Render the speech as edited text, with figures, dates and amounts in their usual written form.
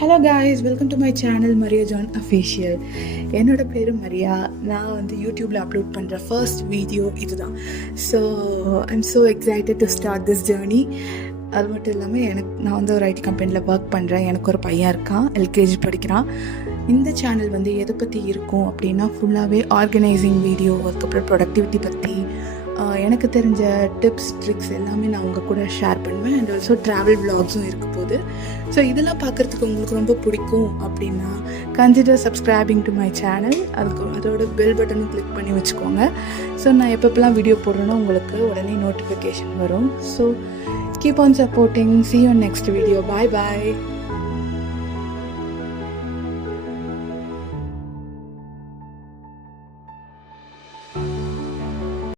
Hello guys, welcome to my channel Maria John official. என்னோட பேர் மரியா. நான் வந்து யூடியூப்பில் அப்லோட் பண்ணுற ஃபர்ஸ்ட் வீடியோ இதுதான். So I'm so excited to start this journey. அது மட்டும் இல்லாமல் நான் வந்து ஒரு ஐடி கம்பெனியில் ஒர்க் பண்ணுறேன். எனக்கு ஒரு பையன் இருக்கான், எல்கேஜி படிக்கிறான். இந்த சேனல் வந்து எதை பற்றி இருக்கும் அப்படின்னா ஃபுல்லாகவே ஆர்கனைசிங் வீடியோ, அதுக்கப்புறம் ப்ரொடக்டிவிட்டி பற்றி எனக்கு தெரிஞ்ச டிப்ஸ் ட்ரிக்ஸ் எல்லாமே நான் உங்கள் கூட ஷேர் பண்ணுவேன். அண்ட் ஆல்சோ ட்ராவல் விலாக்ஸும் இருக்க போகுது. ஸோ இதெல்லாம் பார்க்குறதுக்கு உங்களுக்கு ரொம்ப பிடிக்கும் அப்படின்னா consider subscribing to my channel. அதோட பெல் பட்டனும் கிளிக் பண்ணி வச்சுக்கோங்க. ஸோ நான் எப்பப்பெல்லாம் வீடியோ போடுறேனோ உங்களுக்கு உடனே நோட்டிஃபிகேஷன் வரும். So keep on supporting. See you on next video. Bye bye.